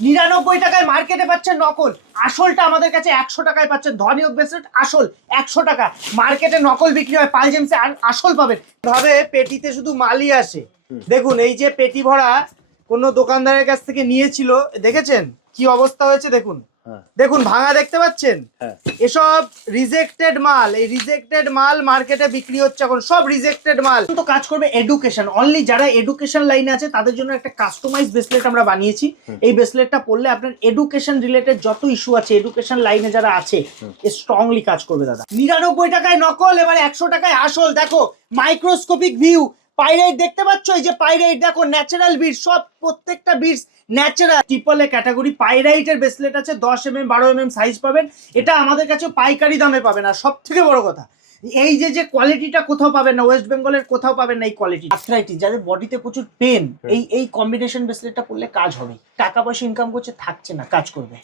99 টাকায় মার্কেটে পাচ্ছেন নকল, আসলটা আমাদের কাছে 100 টাকায় পাচ্ছেন। ধনিক ব্রেসলেট আসল 100 টাকা, মার্কেটে নকল বিক্রি হয়, পাল জেমসে আসল পাবেন। ভাবে পেটিতে শুধু মালই আসে। দেখুন এই যে পেটি ভরা কোনো দোকানদারের কাছ থেকে নিয়েছিল, দেখেছেন কি অবস্থা হয়েছে দেখুন। দেখুন ভাঙা দেখতে পাচ্ছেন, এসব রিজেক্টেড মাল। এই রিজেক্টেড মাল মার্কেটে বিক্রি হচ্ছে এখন, সব রিজেক্টেড মাল। তো কাজ করবে এডুকেশন অনলি, যারা এডুকেশন লাইনে আছে তাদের জন্য একটা কাস্টমাইজ ব্রেসলেট আমরা বানিয়েছি। এই ব্রেসলেটটা পরলে আপনার এডুকেশন রিলেটেড যত ইস্যু আছে, এডুকেশন লাইনে যারা আছে, স্ট্রংলি কাজ করবে দাদা। 99 টাকায় নকল, এবার 100 টাকায় আসল। দেখো মাইক্রোস্কোপিক ভিউ, পাইরাইট দেখতে পাচ্ছ, এই যে পাইরাইট দেখো, ন্যাচারাল বিটস, সব প্রত্যেকটা beads natural. Triple A category পাইরাইটের ব্রেসলেট আছে, 10 mm 12 mm সাইজ পাবেন। এটা আমাদের কাছে পাইকারি দামে পাবেন। আর সব থেকে বড় কথা, এই যে কোয়ালিটিটা কোথাও পাবেন না, ওয়েস্ট বেঙ্গলের কোথাও পাবেন না এই কোয়ালিটি। আর্থ্রাইটিস, যাদের বডিতে প্রচুর পেন, এই কম্বিনেশন ব্রেসলেটটা পরলে কাজ হবে। টাকা পয়সা ইনকাম করছে, থাকছে না, কাজ করবে।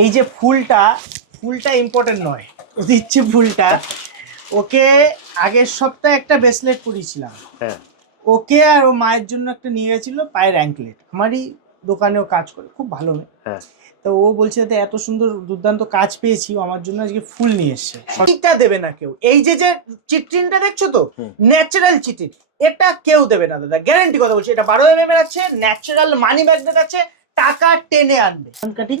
এই যে ফুলটা ইম্পর্টেন্ট নয়, দিচ্ছে ফুলটা। ওকে আগের সপ্তাহে একটা ব্রেসলেট পরিয়েছিলাম, ওকে আর ও মায়ের জন্য একটা নিয়ে গেছিল পায়ের অ্যাঙ্কলেট। আমারই দোকানেও কাজ করে, খুব ভালো মেয়ে। তো ও বলছে এত সুন্দর দুর্দান্ত কাজ পেয়েছি, আমার জন্য আজকে ফুল নিয়ে এসছে। সঠিকটা দেবে না কেউ। এই যে চিট্রিনটা দেখছো তো, ন্যাচারাল চিট্রিন, এটা কেউ দেবে না দাদা, গ্যারান্টি কথা বলছি। এটা 12 mm আছে, ন্যাচারাল মানি ম্যাগনেট আছে, টাকা টেনে আনবে। কাটিং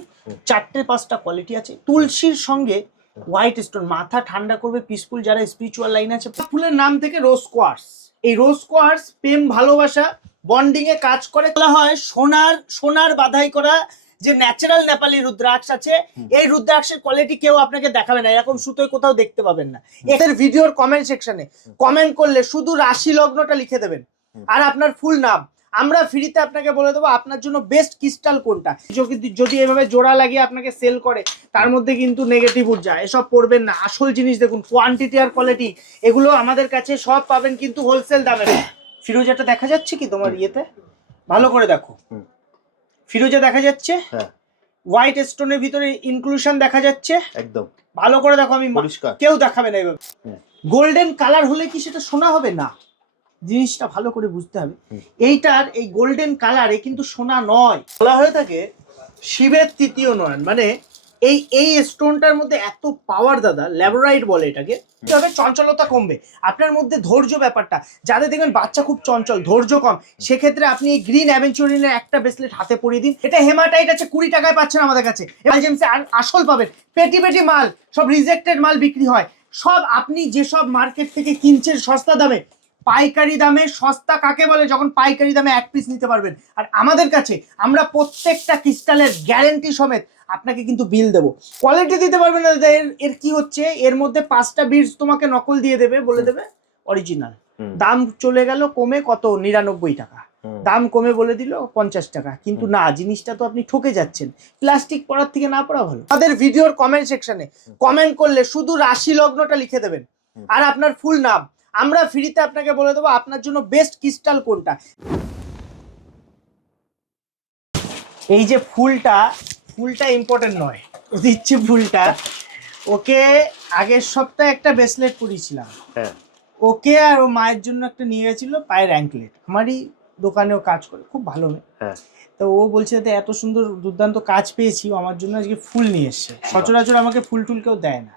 4-5টা কোয়ালিটি আছে। তুলসীর সঙ্গে হোয়াইট স্টোন, মাথা ঠান্ডা করবে, পিসফুল। যারা স্পিরিচুয়াল লাইন আছে, ফুলের নাম থেকে রোজ কোয়ার্টস। এই রোজ কোয়ার্টস প্রেম ভালোবাসা বন্ডিং এ কাজ করে। বলা হয় সোনার বাধাই করা যে ন্যাচারাল নেপালি রুদ্রাক্ষ আছে, এই রুদ্রাক্ষের কোয়ালিটি কেউ আপনাকে দেখাবে না, এরকম সুতোয় কোথাও দেখতে পাবেন না। এদের ভিডিওর কমেন্ট সেকশনে কমেন্ট করলে শুধু রাশি লগ্নটা লিখে দেবেন আর আপনার ফুল নাম, আমরা ফ্রিতে আপনাকে বলে দেবো আপনার জন্য বেস্ট ক্রিস্টাল কোনটা। যদি এভাবে জোড়া লাগিয়ে আপনাকে সেল করে, তার মধ্যে কিন্তু নেগেটিভ ঊর্জা, এসব পড়বেন না। আসল জিনিস দেখুন, কোয়ান্টিটি আর কোয়ালিটি, এগুলো আমাদের কাছে সব পাবেন কিন্তু হোলসেল দামে। ফিরোজাটা দেখা যাচ্ছে কি তোমার ইয়েতে? ভালো করে দেখো, ফিরোজা দেখা যাচ্ছে, হোয়াইট স্টোনের ভিতরে ইনক্লুশন দেখা যাচ্ছে একদম। ভালো করে দেখো, আমি কেউ দেখাবে না এইভাবে। গোল্ডেন কালার হলে কি সেটা সোনা হবে না? জিনিসটা ভালো করে বুঝতে হবে। এইটার এই গোল্ডেন কালারে কিন্তু সোনা নয়। বলা হয়ে থাকে শিবের তৃতীয় নয়ন, মানে এই স্টোনটার মধ্যে এত পাওয়ার দাদা, ল্যাবোরাইট বলে এটাকে। তবে চঞ্চলতা কমবে আপনার মধ্যে, ধৈর্য ব্যাপারটা। যাদের দেখবেন বাচ্চা খুব চঞ্চল, ধৈর্য কম, সেক্ষেত্রে আপনি এই গ্রিন অ্যাভেঞ্চুরিনের একটা ব্রেসলেট হাতে পরিয়ে দিন। এটা হেমাটাইট আছে, 20 টাকায় পাচ্ছেন আমাদের কাছে। জেমসে আসল পাবেন, পেটি মাল, সব রিজেক্টেড মাল বিক্রি হয়। সব আপনি যেসব মার্কেট থেকে কিনছেন সস্তা দামে, পাইকারি দামে সস্তা কাকে বলে? যখন পাইকারি দামে এক পিস নিতে পারবেন। আর আমাদের কাছে আমরা প্রত্যেকটা ক্রিস্টালের গ্যারেন্টি সমেত আপনাকে কিন্তু বিল দেবো। কোয়ালিটি দিতে পারবেন না দাদা। এর কি হচ্ছে, এর মধ্যে 5টা বিটস তোমাকে নকল দিয়ে দেবে, বলে দেবে অরিজিনাল। দাম চলে গেল কমে, কত 99 টাকা, দাম কমে বলে দিল 50 টাকা। কিন্তু না, জিনিসটা তো আপনি ঠকে যাচ্ছেন। প্লাস্টিক পড়ার থেকে না পড়া ভালো। আমাদের ভিডিওর কমেন্ট সেকশনে কমেন্ট করলে শুধু রাশি লগ্নটা লিখে দেবেন আর আপনার ফুল নাম, আমরা ফ্রিতে আপনাকে বলে দেবো আপনার জন্য বেস্ট ক্রিস্টাল কোনটা। এই যে ফুলটা ইম্পর্টেন্ট নয়, দিচ্ছি ফুলটা। ওকে আগের সপ্তাহে একটা ব্রেসলেট পরিয়েছিলাম, ওকে আর ও মায়ের জন্য একটা নিয়ে গেছিল পায়ের অ্যাঙ্কলেট। আমারই দোকানেও কাজ করে, খুব ভালো মেয়ে। তো ও বলছে এত সুন্দর দুর্দান্ত কাজ পেয়েছি, আমার জন্য আজকে ফুল নিয়ে এসছে। সচরাচর আমাকে ফুল কেউ দেয় না,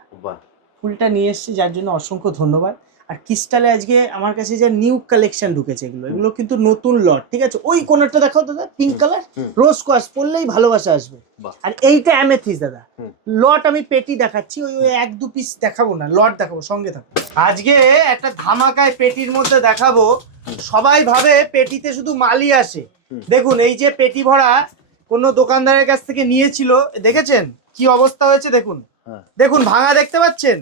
ফুলটা নিয়ে এসছে, যার জন্য অসংখ্য ধন্যবাদ। আর ক্রিস্টালে আজকে আমার কাছে যে নিউ কালেকশন ঢুকেছে, এগুলো কিন্তু নতুন লট, ঠিক আছে? ওই কোনটা দেখাও দাদা, পিঙ্ক কালার রোজ কোয়ার্টজ, পরলেই ভালোবাসা আসবে। আর এইটা অ্যামেথিস্ট দাদা, লট আমি পেটি দেখাচ্ছি, ওই 1-2 পিস দেখাবো না, লট দেখাবো, সঙ্গে থাকো। আজকে একটা ধামাকায় পেটির মধ্যে দেখাবো। সবাই ভাবে পেটিতে শুধু মালই আসে। দেখুন এই যে পেটি ভরা কোনো দোকানদারের কাছ থেকে নিয়েছিল, দেখেছেন কি অবস্থা হয়েছে দেখুন। দেখুন ভাঙা দেখতে পাচ্ছেন,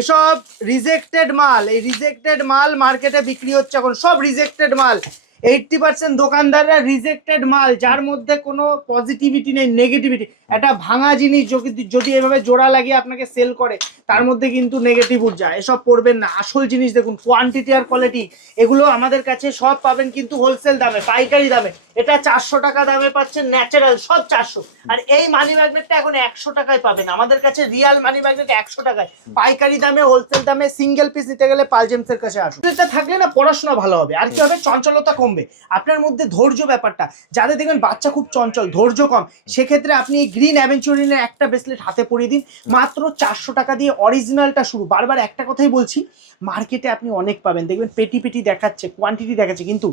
এসব রিজেক্টেড মাল। এই রিজেক্টেড মাল মার্কেটে বিক্রি হচ্ছে এখন, সব রিজেক্টেড মাল। 80% দোকানদাররা রিজেক্টেড মাল, যার মধ্যে কোনো পজিটিভিটি নেই, নেগেটিভিটি। একটা ভাঙা জিনিস যদি এভাবে জোড়া লাগিয়ে আপনাকে সেল করে, তার মধ্যে কিন্তু নেগেটিভ ঊর্জা, এসব পড়বেন না। আসল জিনিস দেখুন, কোয়ান্টিটি আর কোয়ালিটি, এগুলো আমাদের কাছে সব পাবেন কিন্তু হোলসেল দামে, পাইকারি দামে। এটা 400 টাকা দামে পাচ্ছেন, ন্যাচারাল সব 400। আর এই মানি ম্যাগনেটটা এখন 100 টাকায় পাবেন আমাদের কাছে, রিয়াল মানি ম্যাগনেট 100 টাকায়, পাইকারি দামে, হোলসেল দামে। সিঙ্গেল পিস নিতে গেলে পাল জেমসের কাছে আসুন। এটা থাকলে না পড়াশোনা ভালো হবে, আর কি হবে, চঞ্চলতা কমবে। কমবে। আপনার মধ্যে ধৈর্য ব্যাপারটা, যাদের দেখবেন বাচ্চা খুব চঞ্চল, ধৈর্য কম, সেক্ষেত্রে আপনি এই গ্রিন অ্যাভেঞ্চুরিনের একটা ব্রেসলেট হাতে পরিয়ে দিন, মাত্র 400 টাকা দিয়ে অরিজিনালটা শুরু। বারবার একটা কথাই বলছি, মার্কেটে আপনি অনেক পাবেন, দেখবেন পেটি পেটি দেখাচ্ছে, কোয়ান্টিটি দেখাচ্ছে, কিন্তু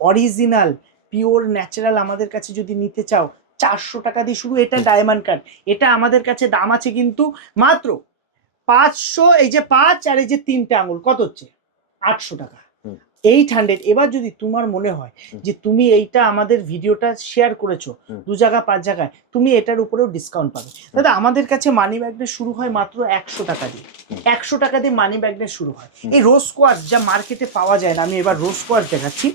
অরিজিনাল পিওর ন্যাচারাল আমাদের কাছে যদি নিতে চাও 400 টাকা দিয়ে শুরু। এটা ডায়মন্ড কাট, এটা আমাদের কাছে দাম আছে কিন্তু মাত্র 500, এই যে 5 আর এই যে 3টে আঙুল কত হচ্ছে 800 টাকা, 800। এবার যদি তোমার মনে হয় যে তুমি এইটা আমাদের ভিডিওটা শেয়ার করেছো 2 জায়গা 5 জায়গায়, তুমি এটার উপরেও ডিসকাউন্ট পাবে। দাদা আমাদের কাছে মানি ম্যাগনেট শুরু হয় মাত্র 100 টাকা দিয়ে, 100 টাকা দিয়ে মানি ম্যাগনেট শুরু হয়। এই রোজ কোয়ার্টজ যা মার্কেটে পাওয়া যায় না, আমি এবার রোজ কোয়ার্টজ দেখাচ্ছি,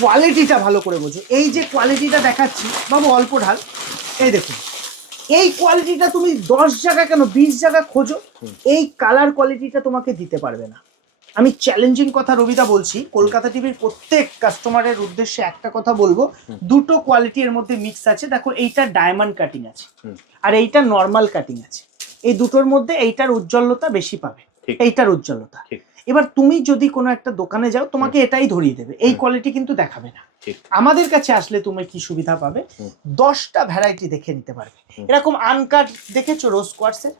কোয়ালিটিটা ভালো করে বোঝো। এই যে কোয়ালিটিটা দেখাচ্ছি বাবু, অল্প ঢাল, এই দেখুন, এই কোয়ালিটিটা তুমি 10 জায়গা কেন 20 জায়গা খোঁজো, এই কালার কোয়ালিটিটা তোমাকে দিতে পারবে না। আমি চ্যালেঞ্জিং কথা রবিদা বলছি, কলকাতা টিভির প্রত্যেক কাস্টমারের উদ্দেশ্যে একটা কথা বলবো, দুটো কোয়ালিটি এর মধ্যে মিক্স আছে। দেখো এইটা ডায়মন্ড কাটিং আছে আর এইটা নর্মাল কাটিং আছে, এই দুটোর মধ্যে এইটার উজ্জ্বলতা বেশি পাবে, এইটার উজ্জ্বলতা। এবার তুমি যদি কোনো একটা দোকানে যাও, তোমাকে এটাই ধরিয়ে দেবে, এই কোয়ালিটি কিন্তু দেখাবে না। আমাদের কাছে আসলে তুমি কি সুবিধা পাবে, 10টা ভ্যারাইটি দেখে নিতে পারবে। এরকম আনকাট দেখেছো রোজ কোয়ার্টসে?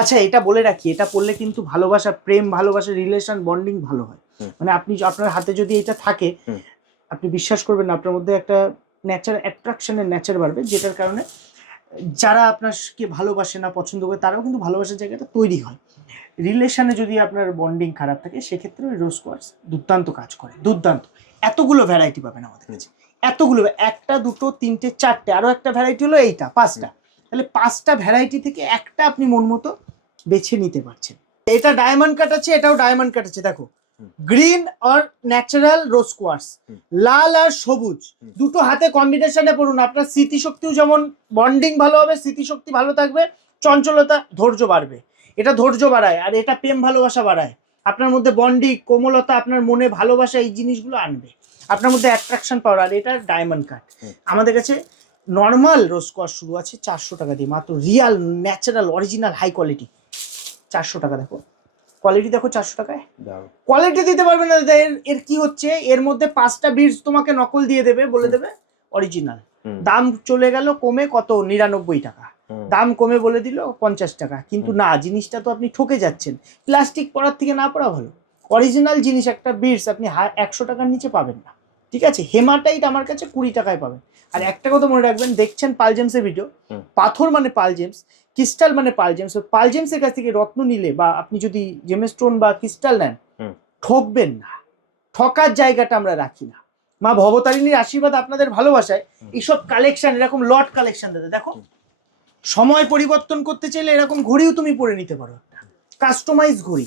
আচ্ছা এটা বলে রাখি, এটা পড়লে কিন্তু ভালোবাসা, প্রেম, ভালোবাসা, রিলেশন, বন্ডিং ভালো হয়। মানে আপনি আপনার হাতে যদি এটা থাকে, আপনি বিশ্বাস করবেন না, আপনার মধ্যে একটা নেচার, অ্যাট্রাকশনের নেচার বাড়বে, যেটার কারণে যারা আপনাকে ভালোবাসে না, পছন্দ করে, তারাও কিন্তু ভালোবাসার জায়গাটা তৈরি হয়। রিলেশনে যদি আপনার বন্ডিং খারাপ থাকে, সেক্ষেত্রে ওই রোজ কোয়ার্টস দুর্দান্ত কাজ করে, দুর্দান্ত। এতগুলো ভ্যারাইটি পাবেন আমাদের কাছে, এতগুলো, 1টা 2টো 3টে 4টে, আরও একটা ভ্যারাইটি হলো এইটা, 5টা। তাহলে 5টা ভ্যারাইটি থেকে একটা আপনি মন মতো বেছে নিতে পারছেন। এটা ডায়মন্ড কাট আছে, এটাও ডায়মন্ড কাট আছে, দেখো গ্রিন আর ন্যাচারাল রোজ কোয়ার্টস, লাল আর সবুজ, দুটো হাতে কম্বিনেশনে পড়ুন, আপনার স্মৃতিশক্তিও যেমন বন্ডিং ভালো হবে, স্মৃতিশক্তি ভালো থাকবে, চঞ্চলতা, ধৈর্য বাড়বে। এটা ধৈর্য বাড়ায় আর এটা প্রেম ভালোবাসা বাড়ায়, আপনার মধ্যে বন্ডিং, কোমলতা, আপনার মনে ভালোবাসা, এই জিনিসগুলো আনবে, আপনার মধ্যে অ্যাট্রাকশন পাওয়ার। আর এটা ডায়মন্ড কাট। আমাদের কাছে নর্মাল রোজ কোয়ার্টস শুরু আছে 400 টাকা দিয়ে, মাত্র real natural original high quality 400 টাকা। দেখো কোয়ালিটি, দেখো 400 টাকায় কোয়ালিটি দিতে পারবে না দাদা। এর কি হচ্ছে, এর মধ্যে 5টা বিটস তোমাকে নকল দিয়ে দেবে, বলে দেবে অরিজিনাল। দাম চলে গেল কমে কত 99 টাকা, দাম কমে বলে দিল 50 টাকা, কিন্তু না, জিনিসটা তো আপনি ঠকে যাচ্ছেন। প্লাস্টিক পড়ার থেকে না পড়া ভালো, অরিজিনাল জিনিস একটা বিটস আপনি 100 টাকার নিচে পাবেন না, ঠিক আছে? হেমাটাইট আমার কাছে 20 টাকায় পাবেন। আর একটা কথা মনে রাখবেন, দেখছেন পাল জেমসের ভিডিও, পাথর মানে পাল জেমস, ক্রিস্টাল মানে পাল জেমস। পাল জেমসের কাছ থেকে রত্ন নিলে বা আপনি যদি জেমস্টোন বা ক্রিস্টাল নেন, ঠকবেন না, ঠকার জায়গাটা আমরা রাখি না। মা ভবতারিণীর আশীর্বাদ, আপনাদের ভালোবাসায় এইসব কালেকশন, এরকম লট কালেকশন দাদা। দেখো সময় পরিবর্তন করতে চাইলে এরকম ঘড়িও তুমি পরে নিতে পারো, কাস্টমাইজ ঘড়ি,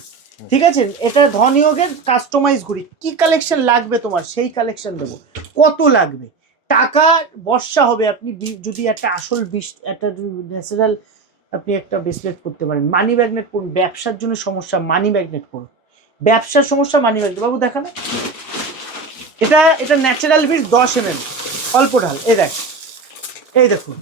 ঠিক আছে? এটা ধনযোগের কাস্টমাইজ ঘড়ি। কি কালেকশন লাগবে তোমার, সেই কালেকশন দেবো। কত লাগবে, টাকা বর্ষা হবে। আপনি যদি একটা আসল একটা ন্যাচারাল আপনি একটা ব্রেসলেট করতে পারেন, মানি ম্যাগনেট করুন। ব্যবসার জন্য সমস্যা, মানি ম্যাগনেট করুন। ব্যবসার সমস্যা, মানি ম্যাগনেট। বাবু দেখা না, এটা ন্যাচারাল বিট 10 mm, অল্প ঢাল, এই দেখুন,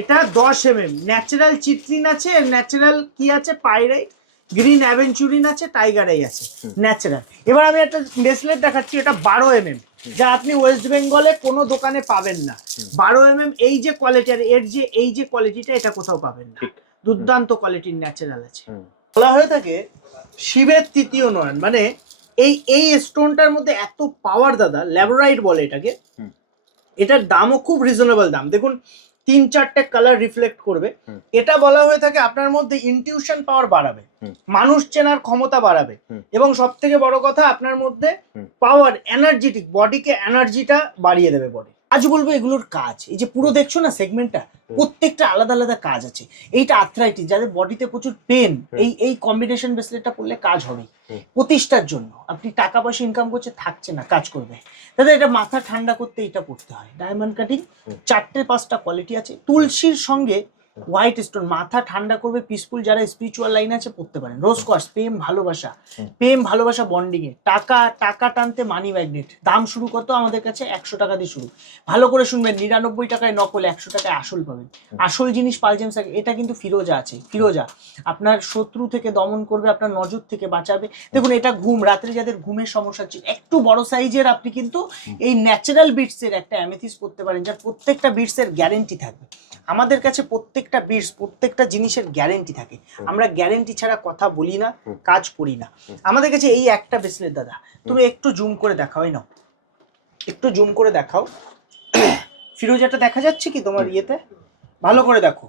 এটা 10 mm ন্যাচারাল চিট্রিন আছে, ন্যাচারাল কি আছে, পাইরাইট, গ্রিন অ্যাভেঞ্চুরিন আছে, টাইগার আই আছে, ন্যাচারাল। এবার আমি একটা ব্রেসলেট দেখাচ্ছি, এটা 12 mm, যা আপনি ওয়েস্ট বেঙ্গলে কোনো দোকানে পাবেন না। 12 mm এই যে কোয়ালিটি, আর এর যে এই যে কোয়ালিটিটা, এটা কোথাও পাবেন না। দুর্দান্ত কোয়ালিটির ন্যাচারাল আছে। বলা হয়ে থাকে শিবের তৃতীয় নয়ন, মানে এই স্টোনটার মধ্যে এত পাওয়ার দাদা, ল্যাবোরাইট বলে এটাকে। এটার দামও খুব রিজনেবল দাম, দেখুন 3-4টে কালার রিফ্লেক্ট করবে। এটা বলা হয়ে থাকে আপনার মধ্যে ইনটিউশন পাওয়ার বাড়াবে, মানুষ চেনার ক্ষমতা বাড়াবে, এবং সব থেকে বড় কথা আপনার মধ্যে পাওয়ার, এনার্জেটিক, বডিকে এনার্জিটা বাড়িয়ে দেবে বডি। আজ বলবো এগুলোর কাজ, এই যে পুরো দেখছো না সেগমেন্টটা, প্রত্যেকটা আলাদা আলাদা কাজ আছে। এইটা আর্থ্রাইটিস, যাদের বডিতে প্রচুর পেন, এই কম্বিনেশন ব্রেসলেটটা পরলে কাজ হবে। প্রতিষ্ঠার জন্য আপনি টাকা পয়সা ইনকাম করছে, থাকছে না, কাজ করবে দাদা। এটা মাথা ঠান্ডা করতে এটা পড়তে হয়। ডায়মন্ড কাটিং 4টে 5টা কোয়ালিটি আছে। তুলসীর সঙ্গে হোয়াইট স্টোন, মাথা ঠান্ডা করবে, পিসফুল, যারা স্পিরিচুয়াল লাইন আছে পড়তে পারেন। রোজ কোয়ার্টজ, প্রেম ভালোবাসা বন্ডিং এ, টাকা টানতে মানি ম্যাগনেট। দাম শুরু কত আমাদের কাছে? 100 টাকা দিয়ে শুরু। ভালো করে শুনবেন, 99 টাকায় নকল, 100 টাকায় আসল পাবেন। আসল জিনিস পাল জেমস। এটা কিন্তু ফিরোজা আছে, ফিরোজা আপনার শত্রু থেকে দমন করবে, আপনার নজর থেকে বাঁচাবে। দেখুন এটা ঘুম, রাত্রে যাদের ঘুমের সমস্যা ছিল, একটু বড় সাইজের আপনি কিন্তু এই ন্যাচারাল বিটসের একটা অ্যামেথিস্ট করতে পারেন, যার প্রত্যেকটা বিটসের গ্যারেন্টি থাকবে। আমাদের কাছে প্রত্যেকটা বিটস, প্রত্যেকটা জিনিসের গ্যারেন্টি থাকে। আমরা গ্যারেন্টি ছাড়া কথা বলি না, কাজ করি না। আমাদের কাছে এই একটা ব্রেসলেট দাদা, তুমি একটু জুম করে দেখাও, না একটু জুম করে দেখাও, ফিরোজাটা দেখা যাচ্ছে কি তোমার ইয়েতে? ভালো করে দেখো,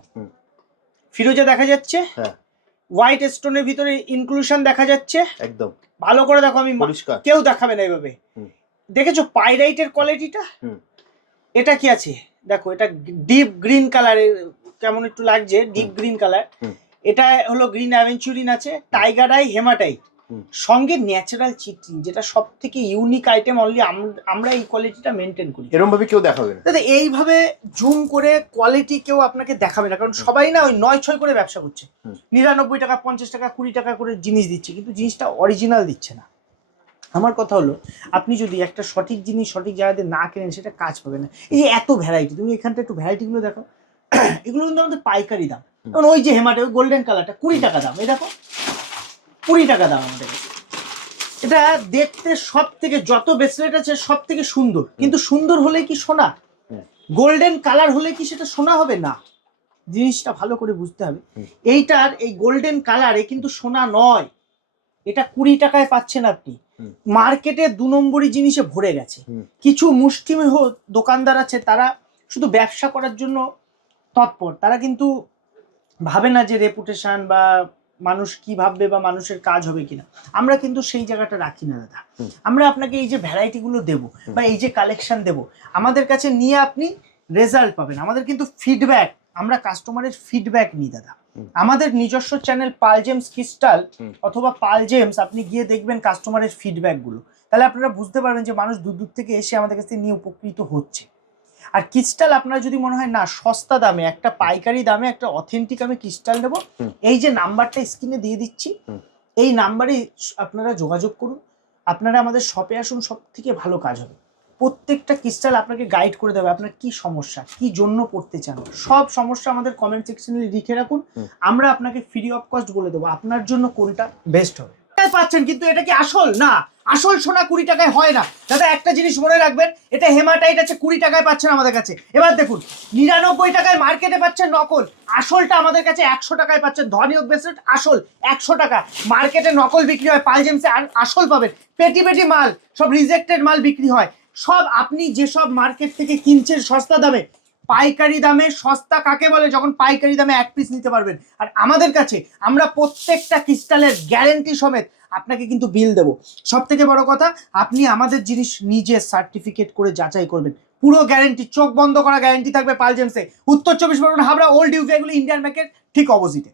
ফিরোজা দেখা যাচ্ছে, হোয়াইট স্টোনের ভিতরে ইনক্লুশন দেখা যাচ্ছে একদম। ভালো করে দেখো, আমি কেউ দেখাবে না এইভাবে। দেখেছো পাইরাইটের কোয়ালিটিটা? এটা কি আছে দেখো, এটা ডিপ গ্রিন কালারের, কেমন একটু লাগছে, ডিপ গ্রিন কালার। এটা হলো গ্রিন অ্যাভেঞ্চুরিন আছে, টাইগার আই, হেমাটাইট, সঙ্গে ন্যাচারাল চিট্রিন, যেটা সব থেকে ইউনিক আইটেম। অনলি আমরা এই কোয়ালিটিটা মেনটেন করি। এরকম ভাবে কেউ দেখাবে না দাদা, এইভাবে জুম করে কোয়ালিটি কেউ আপনাকে দেখাবে না, কারণ সবাই না ওই 9-6 করে ব্যবসা করছে। 99 টাকা, 50 টাকা, 20 টাকা করে জিনিস দিচ্ছে, কিন্তু জিনিসটা অরিজিনাল দিচ্ছে না। আমার কথা হলো, আপনি যদি একটা সঠিক জিনিস সঠিক জায়গাতে না কেনেন, সেটা কাজ পাবে না। এই যে এত ভ্যারাইটি, তুমি এখানটা একটু ভ্যারাইটিগুলো দেখো, এগুলো কিন্তু আমাদের পাইকারি দাম। যেমন ওই যে হেমাটা, ওই গোল্ডেন কালারটা 20 টাকা দাম, এই দেখো 20 টাকা দাম আমাদের কাছে। এটা দেখতে সব থেকে, যত ব্রেসলেট আছে সব থেকে সুন্দর, কিন্তু সুন্দর হলে কি সোনা? গোল্ডেন কালার হলে কি সেটা সোনা হবে? না, জিনিসটা ভালো করে বুঝতে হবে। এইটার এই গোল্ডেন কালারে কিন্তু সোনা নয়, এটা 20 টাকায় পাচ্ছেন আপনি। মার্কেটে 2 নম্বরই জিনিসে ভরে গেছে। কিছু মুষ্টিমেয় দোকানদার আছে, তারা শুধু ব্যবসা করার জন্য তৎপর, তারা কিন্তু ভাবে না যে রেপুটেশন বা মানুষ কি ভাববে বা মানুষের কাজ হবে কিনা। আমরা কিন্তু সেই জায়গাটা রাখি না দাদা। আমরা আপনাকে এই যে ভ্যারাইটি গুলো দেবো বা এই যে কালেকশন দেবো, আমাদের কাছে নিয়ে আপনি রেজাল্ট পাবেন। আমাদের কিন্তু ফিডব্যাক, আমরা কাস্টমারের ফিডব্যাক নিই দাদা। আমাদের নিজস্ব চ্যানেল পাল জেমস ক্রিস্টাল অথবা পাল জেমস, আপনি গিয়ে দেখবেন কাস্টমারের ফিডব্যাক গুলো, তাহলে আপনারা বুঝতে পারবেন যে মানুষ দূর দূর থেকে এসে আমাদের কাছ থেকে নিয়ে উপকৃত হচ্ছে। আর ক্রিস্টাল আপনার যদি মনে হয় না সস্তা দামে, একটা পাইকারি দামে একটা অথেন্টিক আমি ক্রিস্টাল নেবো, এই যে নাম্বারটা স্ক্রিনে দিয়ে দিচ্ছি, এই নাম্বারে আপনারা যোগাযোগ করুন। আপনারা আমাদের শপে আসুন, সব থেকে ভালো কাজ হবে। প্রত্যেকটা ক্রিস্টাল আপনাকে গাইড করে দেবে, আপনার কি সমস্যা, কি জন্য পড়তে চান, সব সমস্যা আমাদের কমেন্ট সেকশনে লিখে রাখুন। আমরা আপনাকে ফ্রি অফ কস্ট বলে দেবো আপনার জন্য কোনটা বেস্ট হবে। পাচ্ছেন, কিন্তু এটা কি আসল? না, আসল সোনা 20 টাকায় হয় না দাদা। একটা জিনিস মনে রাখবেন, এটা হেমাটাইট আছে, 20 টাকায় পাচ্ছেন আমাদের কাছে। এবার দেখুন 99 টাকায় মার্কেটে পাচ্ছেন নকল, আসলটা আমাদের কাছে 100 টাকায় পাচ্ছেন। ধনিক ব্রেসলেট আসল 100 টাকা, মার্কেটে নকল বিক্রি হয়, পাল জেমসে আসল পাবেন। পেটি পেটি মাল, সব রিজেক্টেড মাল বিক্রি হয়। সব আপনি যেসব মার্কেট থেকে কিনছেন সস্তা দামে, পাইকারি দামে সস্তা কাকে বলে? যখন পাইকারি দামে 1 পিস নিতে পারবেন। আর আমাদের কাছে আমরা প্রত্যেকটা ক্রিস্টালের গ্যারেন্টি সমেত আপনাকে কিন্তু বিল দেবো। সব থেকে বড় কথা, আপনি আমাদের জিনিস নিজে সার্টিফিকেট করে যাচাই করবেন, পুরো গ্যারেন্টি, চোখ বন্ধ করা গ্যারেন্টি থাকবে পাল জেমসে। উত্তর 24 পরগনা, হাবড়া, ওল্ড ইউকে, এগুলো ইন্ডিয়ান ব্যাংকের ঠিক অপোজিটে।